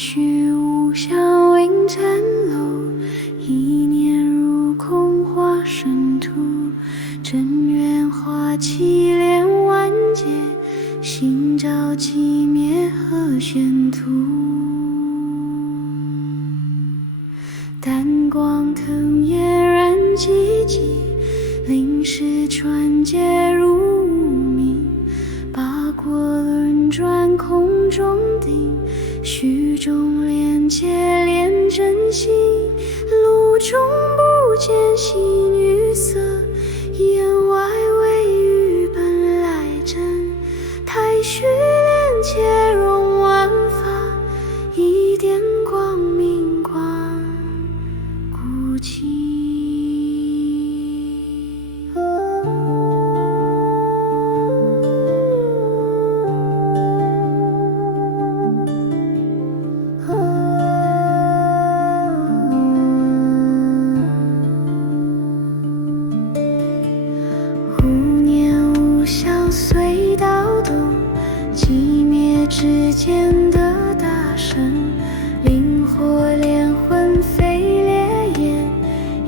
虚无相映残楼，一念入空花生土。真愿化气连万劫，心照寂灭何玄途。淡光腾偃然寂寂，灵石传结入无明。八过轮转空中定，虚中连结连真心。路中不见形与色，眼外唯余本来真。太虚连结融万法，一点光明光孤寂。随道动，寂灭之间的大神，灵火炼魂飞烈焰，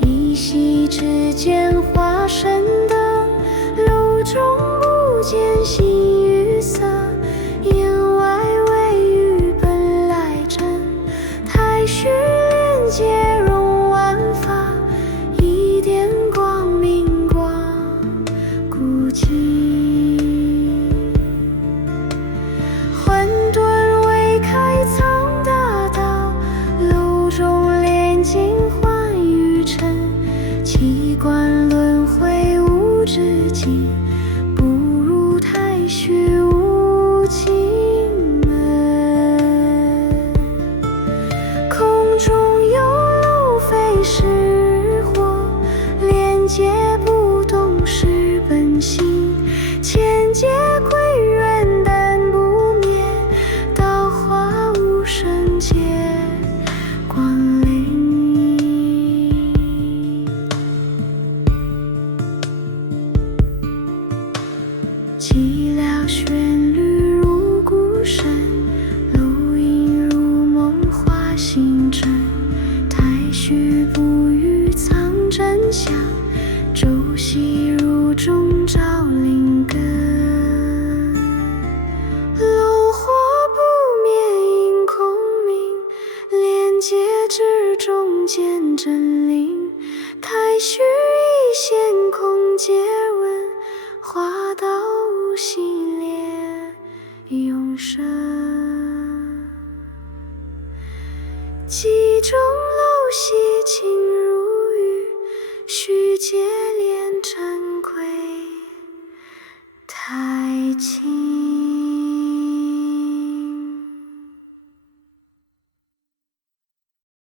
一息之间化身灯。路中不见形与色，眼外唯余本来真。太虚连结融万法，一点光明光孤寂。气观轮回无止境，不入太虚无尽门。空中有漏飞是火，连结不动是本性。千劫归元但不灭，道化无生劫光临。寂寥旋律入骨神，录音入梦化心真。太虚不语藏真相，周息入中照灵根。漏火不灭因空明，连结之中见真灵。太虚一现空皆闻，化道无心炼永生。寂中漏息情如雨，虚界